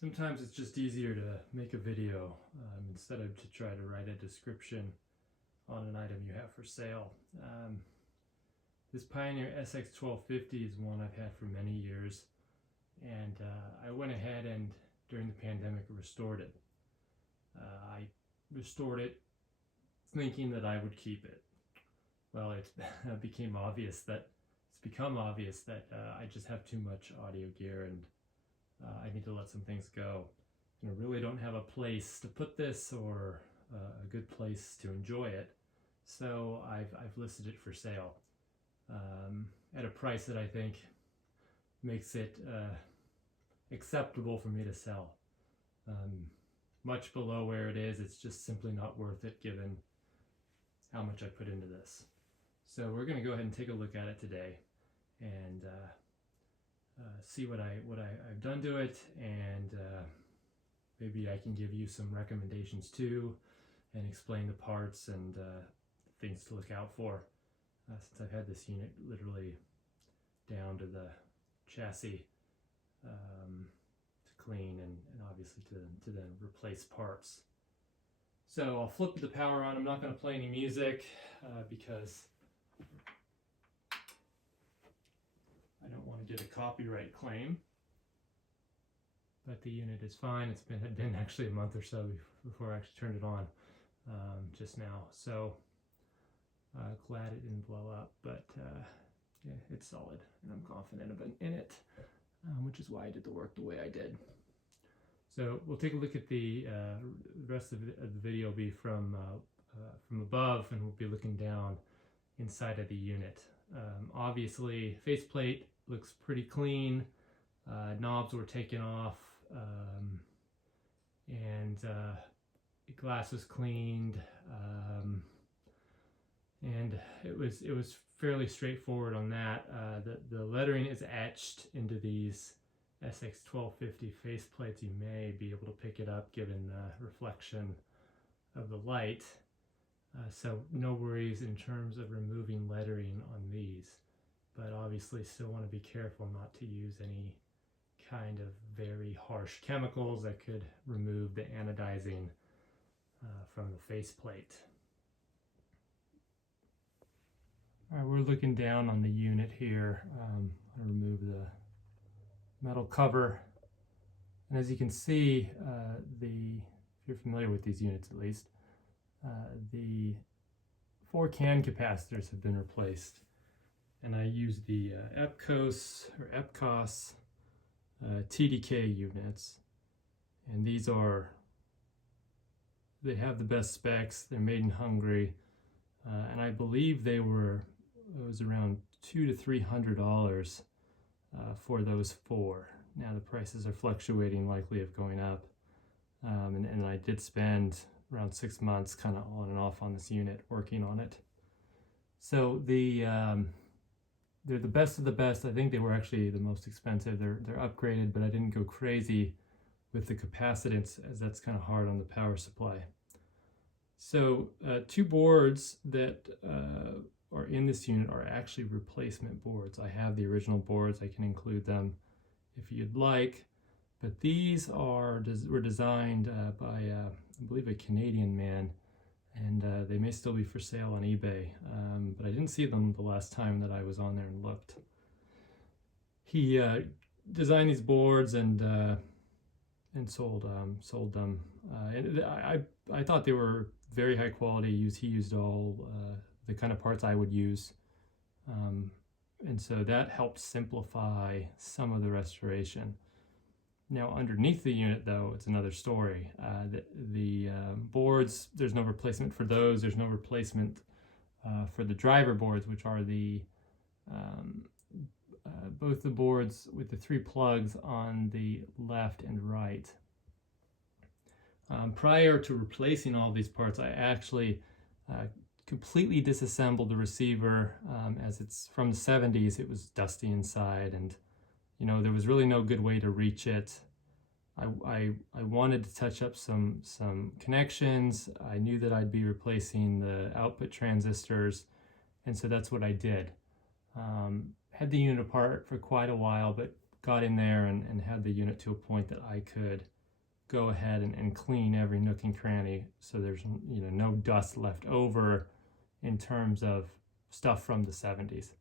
Sometimes it's just easier to make a video instead of to try to write a description on an item you have for sale. This Pioneer SX-1250 is one I've had for many years, and I went ahead and during the pandemic restored it. I restored it thinking that I would keep it. Well, it's become obvious that I just have too much audio gear and I need to let some things go. And I really don't have a place to put this or a good place to enjoy it. So I've listed it for sale at a price that I think makes it acceptable for me to sell. Much below where it is, it's just simply not worth it given how much I put into this. So we're going to go ahead and take a look at it today and see what I've done to it, and maybe I can give you some recommendations too and explain the parts and things to look out for since I've had this unit literally down to the chassis to clean and obviously to then replace parts. So I'll flip the power on. I'm not going to play any music because I don't want to get a copyright claim. But the unit is fine. Had been actually a month or so before I actually turned it on just now. So glad it didn't blow up, but yeah, it's solid and I'm confident in it, which is why I did the work the way I did. So we'll take a look at the rest of the video will be from above, and we'll be looking down inside of the unit. Obviously, faceplate looks pretty clean. Knobs were taken off, and glass was cleaned, and it was fairly straightforward on that. The lettering is etched into these SX-1250 faceplates. You may be able to pick it up given the reflection of the light. So no worries in terms of removing lettering on these, but obviously still want to be careful not to use any kind of very harsh chemicals that could remove the anodizing from the faceplate. All right, we're looking down on the unit here. I'll remove the metal cover, and as you can see, if you're familiar with these units at least, the 4 CAN capacitors have been replaced, and I use the EPCOS TDK units, and they have the best specs. They're made in Hungary, and I believe it was around $200 to $300 for those 4. Now the prices are fluctuating, likely of going up, and I did spend around 6 months kind of on and off on this unit working on it. So they're the best of the best. I think they were actually the most expensive. They're upgraded, but I didn't go crazy with the capacitance, as that's kind of hard on the power supply. So 2 boards that are in this unit are actually replacement boards. I have the original boards. I can include them if you'd like, but these were designed by I believe a Canadian man, and they may still be for sale on eBay, but I didn't see them the last time that I was on there and looked. He designed these boards and sold them. And I thought they were very high quality. He used all the kind of parts I would use, and so that helped simplify some of the restoration. Now underneath the unit, though, it's another story. The boards, there's no replacement for those. There's no replacement for the driver boards, which are both the boards with the 3 plugs on the left and right. Prior to replacing all these parts, I actually completely disassembled the receiver, as it's from the 70s. It was dusty inside, and there was really no good way to reach it. I wanted to touch up some connections. I knew that I'd be replacing the output transistors, and so that's what I did. Had the unit apart for quite a while, but got in there and had the unit to a point that I could go ahead and clean every nook and cranny, so there's no dust left over in terms of stuff from the 70s.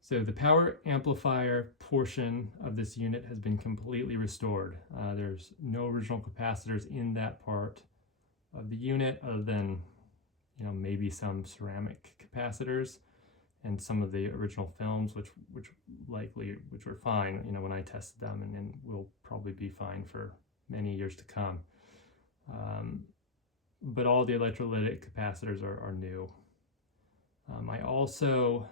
So the power amplifier portion of this unit has been completely restored. There's no original capacitors in that part of the unit, other than maybe some ceramic capacitors and some of the original films, which were fine when I tested them, and will probably be fine for many years to come. But all the electrolytic capacitors are new. I also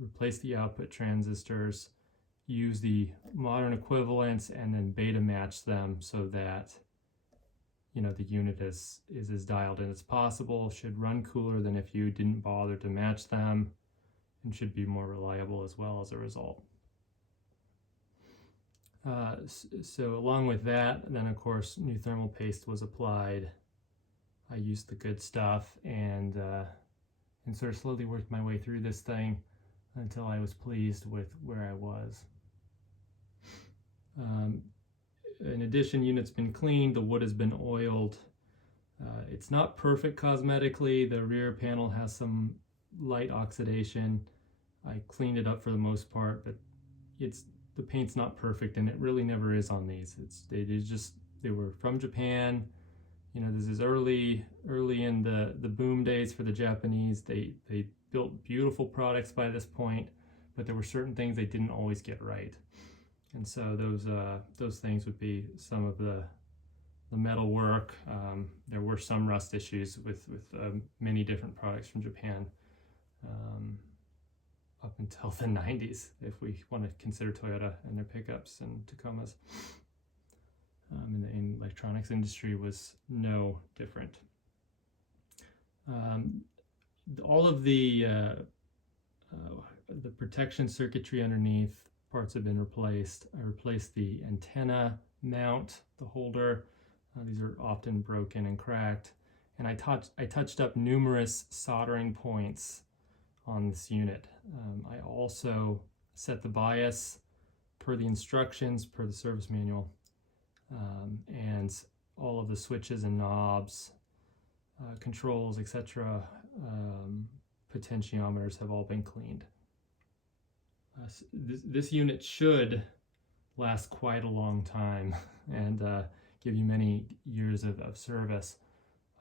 replaced the output transistors, use the modern equivalents, and then beta match them so that the unit is as dialed in as possible, should run cooler than if you didn't bother to match them, and should be more reliable as well as a result. So along with that, then of course new thermal paste was applied. I used the good stuff and sort of slowly worked my way through this thing until I was pleased with where I was. In addition, unit's been cleaned, the wood has been oiled. It's not perfect cosmetically. The rear panel has some light oxidation. I cleaned it up for the most part, but the paint's not perfect, and it really never is on these. They were from Japan. This is early in the boom days for the Japanese. They built beautiful products by this point, but there were certain things they didn't always get right. And so those things would be some of the metal work. There were some rust issues with many different products from Japan up until the 90s, if we want to consider Toyota and their pickups and Tacomas. And the electronics industry was no different. All of the protection circuitry underneath parts have been replaced. I replaced the antenna mount, the holder. These are often broken and cracked. And I touched up numerous soldering points on this unit. I also set the bias per the instructions, per the service manual. And all of the switches and knobs, controls, etc., potentiometers have all been cleaned. This unit should last quite a long time and give you many years of service.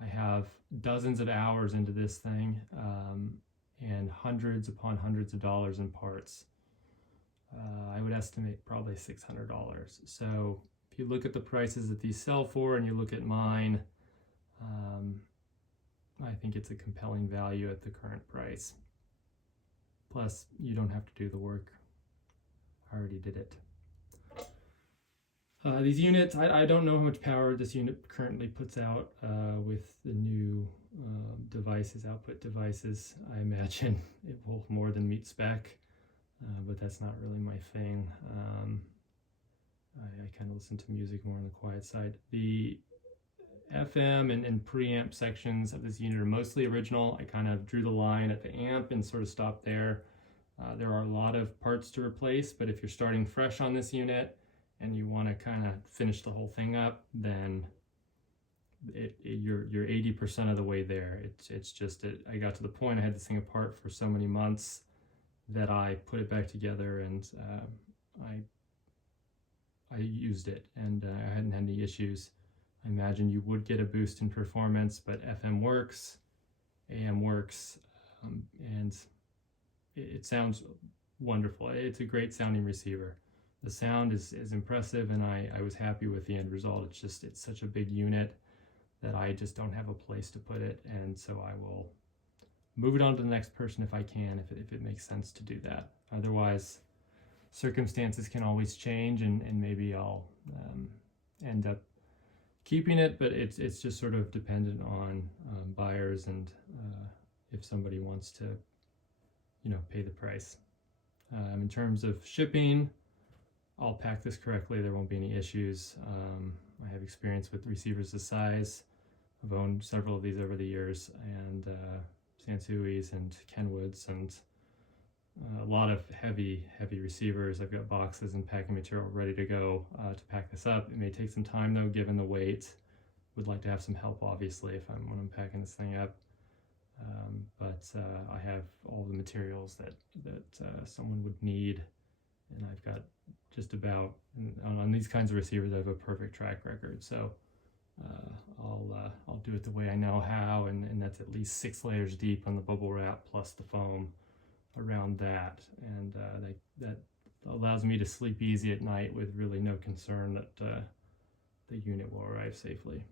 I have dozens of hours into this thing and hundreds upon hundreds of dollars in parts. I would estimate probably $600. So if you look at the prices that these sell for and you look at mine, I think it's a compelling value at the current price. Plus, you don't have to do the work. I already did it. These units, I don't know how much power this unit currently puts out with the new devices, output devices. I imagine it will more than meet spec, but that's not really my thing. I kind of listen to music more on the quiet side. The FM and preamp sections of this unit are mostly original. I kind of drew the line at the amp and sort of stopped there. There are a lot of parts to replace, but if you're starting fresh on this unit and you want to kind of finish the whole thing up, then you're 80% of the way there. It's just I got to the point I had this thing apart for so many months that I put it back together, and I used it, and I hadn't had any issues. I imagine you would get a boost in performance, but FM works, AM works, and it sounds wonderful. It's a great sounding receiver. The sound is impressive, and I was happy with the end result. It's such a big unit that I just don't have a place to put it, and so I will move it on to the next person if I can, if it makes sense to do that. Otherwise, circumstances can always change, and maybe I'll end up keeping it, but it's just sort of dependent on buyers and if somebody wants to pay the price. In terms of shipping, I'll pack this correctly. There won't be any issues. I have experience with receivers this size. I've owned several of these over the years, and Sansui's and Kenwood's, and a lot of heavy receivers. I've got boxes and packing material ready to go to pack this up. It may take some time though, given the weight. Would like to have some help, obviously, when I'm packing this thing up. But I have all the materials that someone would need, and I've got just about on these kinds of receivers. I have a perfect track record, so I'll do it the way I know how, and that's at least 6 layers deep on the bubble wrap plus the foam around that, and that allows me to sleep easy at night with really no concern that the unit will arrive safely.